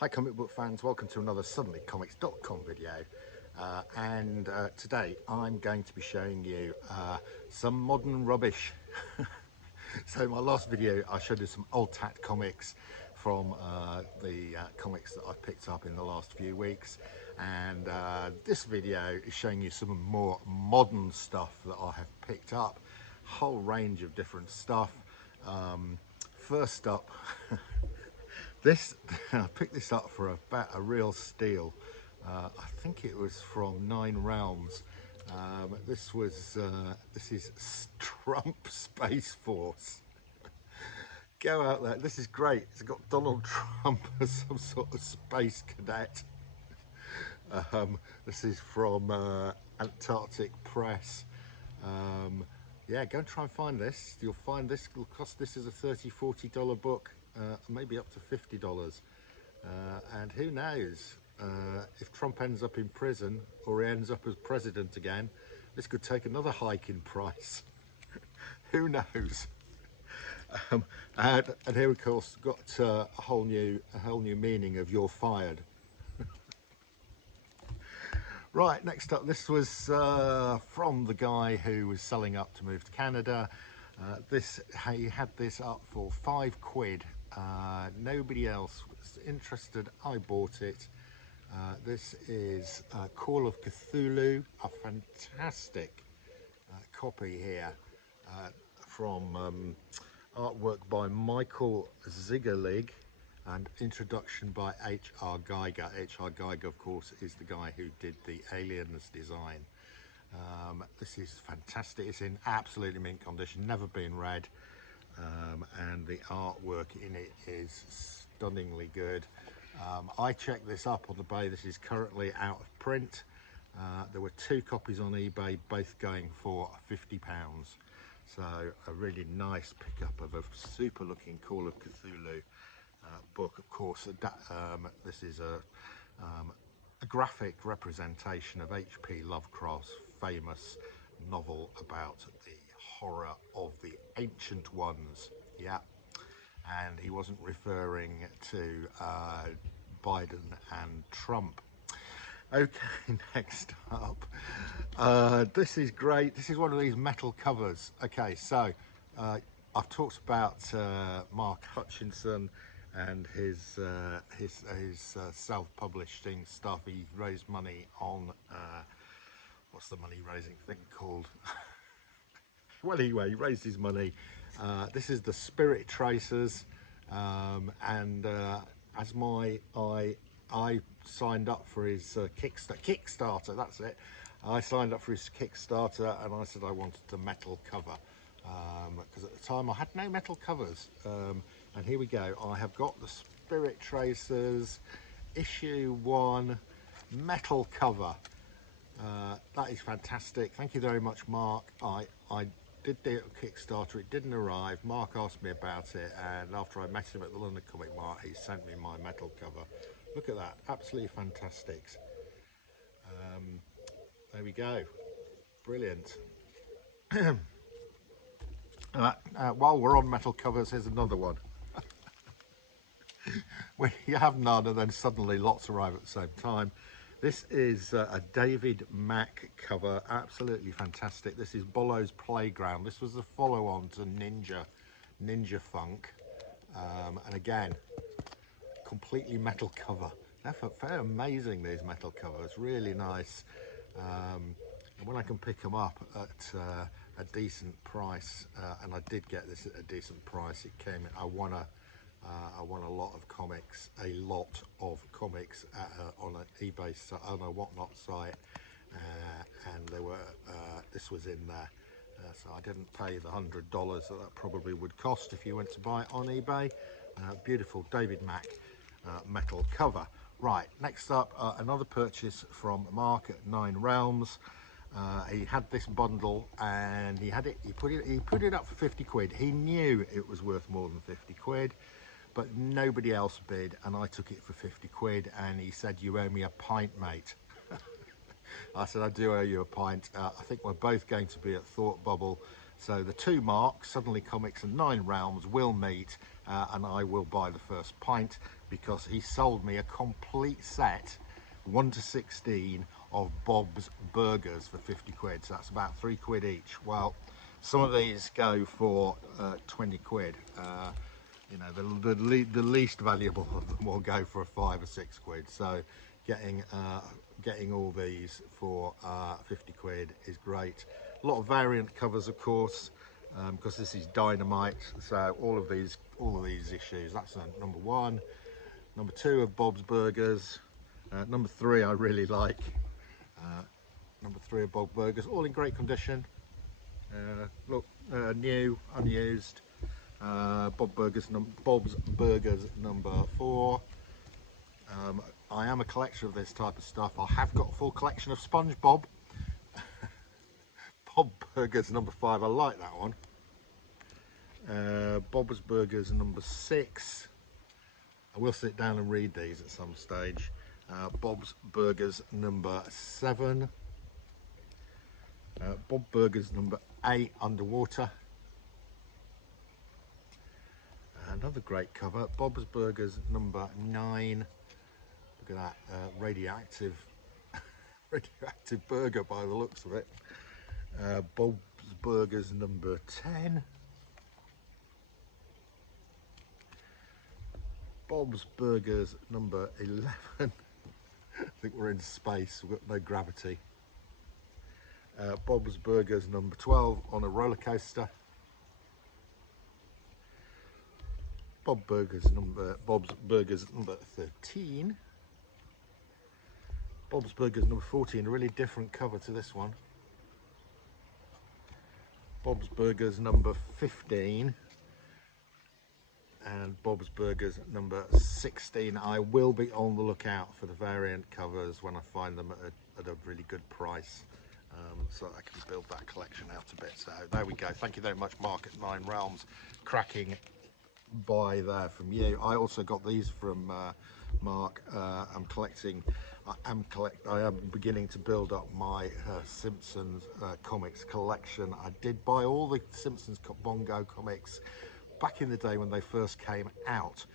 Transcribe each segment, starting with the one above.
Hi comic book fans, welcome to another suddenlycomics.com video and today I'm going to be showing you some modern rubbish. So in my last video I showed you some old tat comics from the comics that I've picked up in the last few weeks, and this video is showing you some more modern stuff that I have picked up. Whole range of different stuff. First up, this I picked this up for about a real steal. I think it was from Nine Realms. This is Trump Space Force. Go out there. This is great. It's got Donald Trump as some sort of space cadet. This is from Antarctic Press. Yeah, go and try and find this. You'll find this will cost, this is a $30–40 book, maybe up to $50. And who knows, if Trump ends up in prison or he ends up as president again, this could take another hike in price. Who knows? And here, of course, got a whole new meaning of "you're fired." Right, next up, this was from the guy who was selling up to move to Canada. He had this up for £5. Nobody else was interested. I bought it. This is Call of Cthulhu, a fantastic copy here from artwork by Michael Ziegelig and introduction by H.R. Geiger. H.R. Geiger, of course, is the guy who did the Aliens design. This is fantastic. It's in absolutely mint condition, never been read, and the artwork in it is stunningly good. I checked this up on eBay. This is currently out of print. There were 2 copies on eBay, both going for £50. So a really nice pickup of a super looking Call of Cthulhu book. Of course, this is a graphic representation of H.P. Lovecraft's famous novel about the horror of the Ancient Ones. Yeah, and he wasn't referring to Biden and Trump. Okay, next up, this is great. This is one of these metal covers. Okay, so I've talked about Mark Hutchinson and his self-publishing stuff. He raised money on what's the money raising thing called? Well, anyway, he raised his money. This is the Spirit Tracers, and as I signed up for his Kickstarter. That's it. I signed up for his Kickstarter, and I said I wanted the metal cover because at the time I had no metal covers. And here we go. I have got the Spirit Tracers issue 1 metal cover. That is fantastic. Thank you very much, Mark. I did the Kickstarter. It didn't arrive. Mark asked me about it, and after I met him at the London Comic Mart, he sent me my metal cover. Look at that, absolutely fantastic. There we go, brilliant. While we're on metal covers, here's another one. When you have none and then suddenly lots arrive at the same time. This is a David Mack cover, absolutely fantastic. This is Bolo's Playground. This was the follow-on to Ninja Funk, and again, completely metal cover. They're very amazing, these metal covers, really nice. And when I can pick them up at a decent price, and I did get this at a decent price, it came in, I won a lot of comics on an eBay site, on a Whatnot site, and there were this was in there. So I didn't pay the $100 that probably would cost if you went to buy it on eBay. Beautiful David Mack metal cover. Right, next up, another purchase from Mark at Nine Realms. He had this bundle and he put it up for 50 quid. He knew it was worth more than 50 quid, but nobody else bid, and I took it for 50 quid, and he said, "You owe me a pint, mate." I said, "I do owe you a pint. I think we're both going to be at Thought Bubble So the two marks, Suddenly Comics and Nine Realms, will meet, and I will buy the first pint, because he sold me a complete set, 1 to 16, of Bob's Burgers for 50 quid. So that's about £3 each. Well, some of these go for 20 quid. You know, the least valuable of them will go for 5 or 6 quid. So getting all these for 50 quid is great. A lot of variant covers, of course, because this is Dynamite. So all of these issues. That's number 1, number 2 of Bob's Burgers. Number 3 I really like. Number 3 of Bob's Burgers, all in great condition. Look, new, unused. Bob's Burgers number 4. I am a collector of this type of stuff. I have got a full collection of SpongeBob. Bob's Burgers number 5, I like that one. Bob's Burgers number 6. I will sit down and read these at some stage. Bob's Burgers number 7. Bob's Burgers number 8, Underwater. Another great cover, Bob's Burgers number 9. Look at that, radioactive burger by the looks of it. Bob's Burgers number 10. Bob's Burgers number 11. I think we're in space, we've got no gravity. Bob's Burgers number 12, on a roller coaster. Bob's Burgers number 13. Bob's Burgers number 14, a really different cover to this one. Bob's Burgers number 15. And Bob's Burgers number 16. I will be on the lookout for the variant covers when I find them at a really good price, so I can build that collection out a bit. So there we go. Thank you very much, Mark at Nine Realms. Cracking buy there from you. I also got these from Mark. I am beginning to build up my Simpsons comics collection. I did buy all the Simpsons Bongo comics back in the day when they first came out,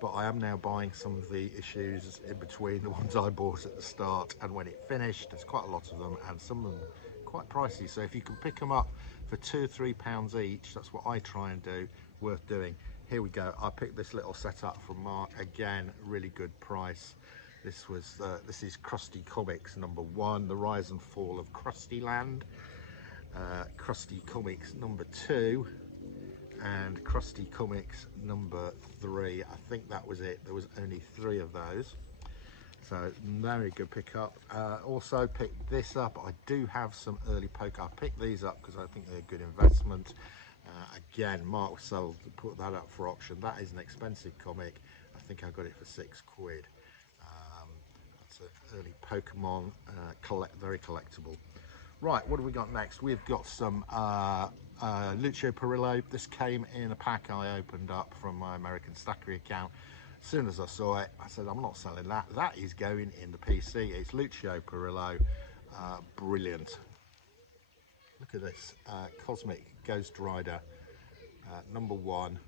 but I am now buying some of the issues in between, the ones I bought at the start and when it finished. There's quite a lot of them, and some of them quite pricey, so if you can pick them up for £2 or £3 each, that's what I try and do. Worth doing. Here we go. I picked this little setup from Mark, again, really good price. This is Krusty Comics number 1, The Rise and Fall of Krusty Land. Krusty Comics number 2, and Krusty Comics number 3. I think that was it. There was only 3 of those, so very good pickup. Also picked this up. I do have some early poker. I picked these up because I think they're a good investment. Again, Mark sold to put that up for auction. That is an expensive comic. I think I got it for 6 quid. That's an early Pokemon, very collectible. Right, what have we got next? We've got some Lucio Perillo. This came in a pack I opened up from my American Stackery account. As soon as I saw it, I said, I'm not selling that. That is going in the PC. It's Lucio Perillo. Brilliant. Look at this, Cosmic Ghost Rider, number 1,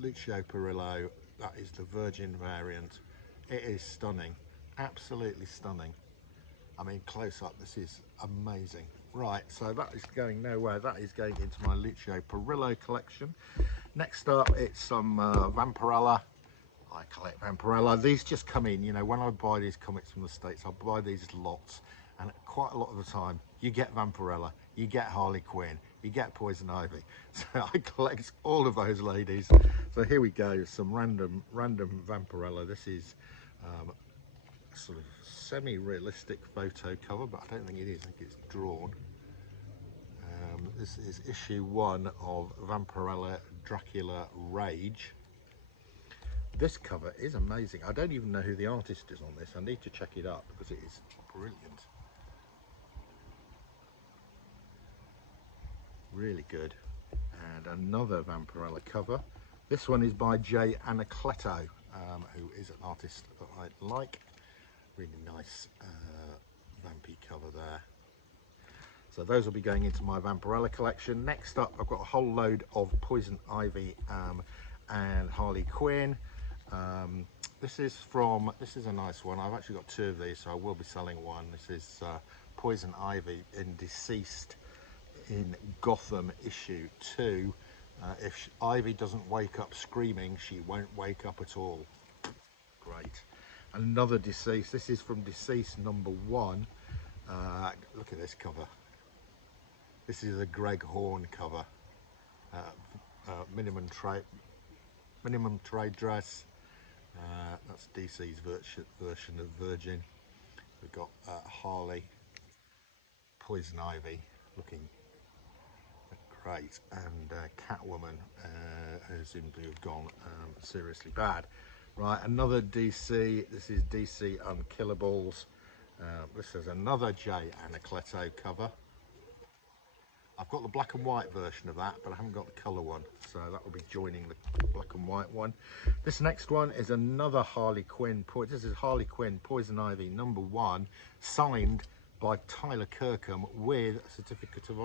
Lucio Perillo. That is the Virgin variant. It is stunning, absolutely stunning. I mean, close up, this is amazing. Right, so that is going nowhere. That is going into my Lucio Perillo collection. Next up, it's some Vampirella. I collect Vampirella. These just come in, you know, when I buy these comics from the States, I buy these lots, and quite a lot of the time, you get Vampirella, you get Harley Quinn, you get Poison Ivy. So I collect all of those ladies. So here we go, some random Vampirella. This is sort of semi-realistic photo cover, but I don't think it is. I think it's drawn. This is issue 1 of Vampirella Dracula Rage. This cover is amazing. I don't even know who the artist is on this. I need to check it up because it is brilliant. Really good. And another Vampirella cover. This one is by Jay Anacleto, who is an artist that I like. Really nice vampy cover there. So those will be going into my Vampirella collection. Next up, I've got a whole load of Poison Ivy and Harley Quinn. This is a nice one. I've actually got two of these, so I will be selling one. This is Poison Ivy in Deceased in Gotham issue 2. If Ivy doesn't wake up screaming, she won't wake up at all. Great. Another Deceased. This is from Deceased number 1. Look at this cover. This is a Greg Horn cover. Minimum trade dress. That's DC's version of Virgin. We've got Harley, Poison Ivy, looking great, and Catwoman, who seems to have gone seriously bad. Right, another DC. This is DC Unkillables. This is another Jay Anacleto cover. I've got the black and white version of that, but I haven't got the colour one, so that will be joining the black and white one. This next one is another Harley Quinn. This is Harley Quinn Poison Ivy number 1, signed by Tyler Kirkham with a certificate of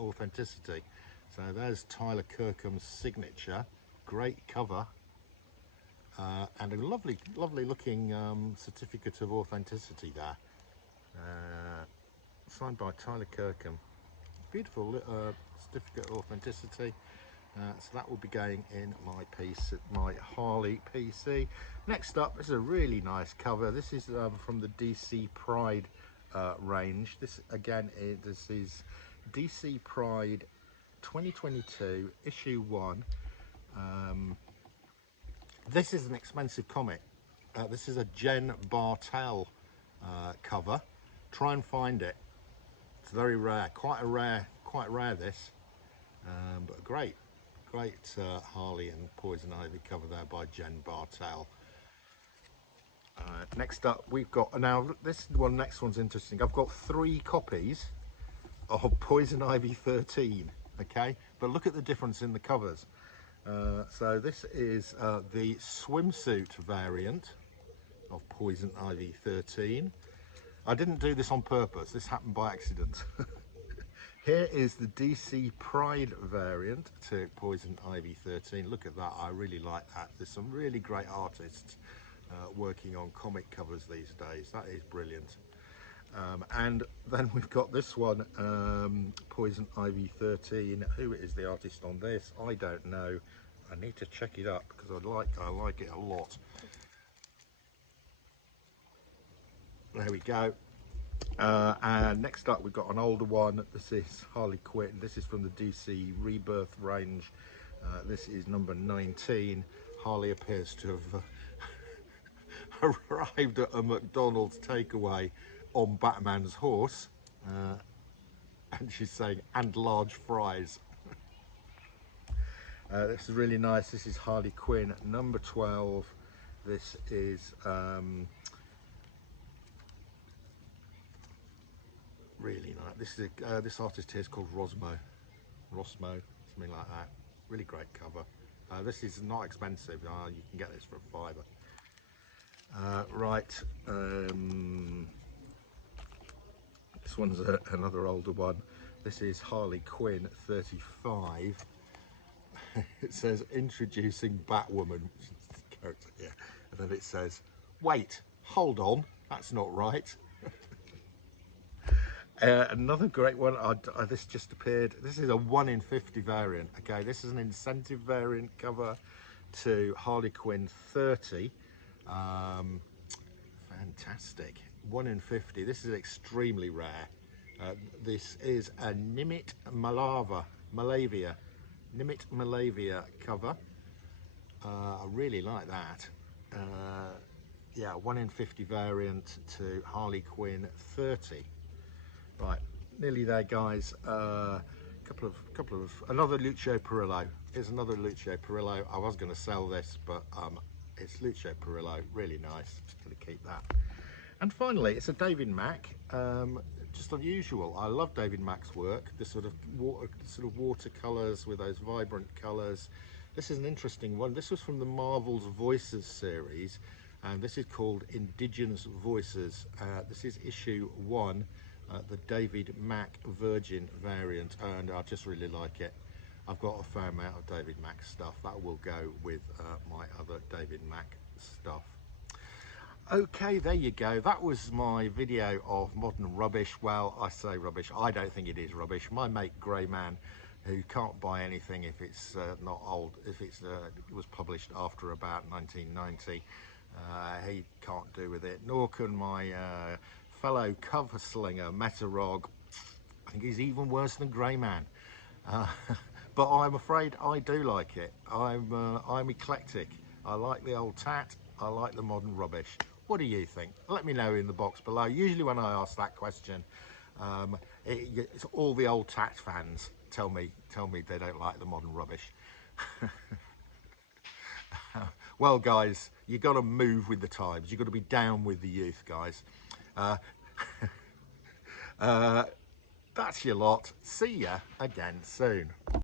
authenticity. So there's Tyler Kirkham's signature. Great cover, and a lovely looking certificate of authenticity there. Signed by Tyler Kirkham. Beautiful certificate of authenticity. So that will be going in my Harley PC. Next up, this is a really nice cover. This is from the DC Pride range. This again this is DC Pride 2022 issue 1. This is an expensive comic. This is a Jen Bartel cover. Try and find it. It's very rare, quite rare this, but a great Harley and Poison Ivy cover there by Jen Bartel. Next up, we've got, now next one's interesting. I've got 3 copies of Poison Ivy 13, okay? But look at the difference in the covers. So this is the swimsuit variant of Poison Ivy 13. I didn't do this on purpose, this happened by accident. Here is the DC Pride variant to Poison Ivy 13. Look at that, I really like that. There's some really great artists working on comic covers these days. That is brilliant. And then we've got this one, Poison Ivy 13. Who is the artist on this? I don't know. I need to check it up because I like it a lot. There we go. And next up, we've got an older one. This is Harley Quinn. This is from the DC Rebirth range. This is number 19. Harley appears to have arrived at a McDonald's takeaway on Batman's horse, and she's saying, "and large fries." This is really nice. This is Harley Quinn number 12. This is really nice. This artist here is called Rosmo, something like that. Really great cover. This is not expensive. You can get this for a £5. Right. This one's another older one. This is Harley Quinn 35. It says introducing Batwoman, character here, and then it says, "Wait, hold on, that's not right." Another great one. This just appeared. This is a 1 in 50 variant. Okay, this is an incentive variant cover to Harley Quinn 30. Fantastic. 1 in 50. This is extremely rare. This is a Nimit Malavia cover. I really like that. Yeah, 1 in 50 variant to Harley Quinn 30. Right, nearly there, guys. Another Lucio Perillo. Here's another Lucio Perillo. I was going to sell this, but it's Lucio Perillo. Really nice. Just going to keep that. And finally, it's a David Mack. Just unusual. I love David Mack's work. This sort of watercolors with those vibrant colors. This is an interesting one. This was from the Marvel's Voices series, and this is called Indigenous Voices. This is issue 1. the David Mack Virgin variant, and I just really like it. I've got a fair amount of David Mack stuff that will go with my other David Mack stuff. Okay, there you go. That was my video of modern rubbish. Well, I say rubbish. I don't think it is rubbish. My mate Greyman, who can't buy anything if it's not old, if it was published after about 1990, he can't do with it. Nor can my fellow cover slinger Metarog. I think he's even worse than Greyman. But I'm afraid I do like it. I'm eclectic. I like the old tat. I like the modern rubbish. What do you think? Let me know in the box below. Usually when I ask that question, it's all the old tat fans tell me they don't like the modern rubbish. Well, guys, you got to move with the times. You got to be down with the youth, guys. That's your lot. See ya again soon.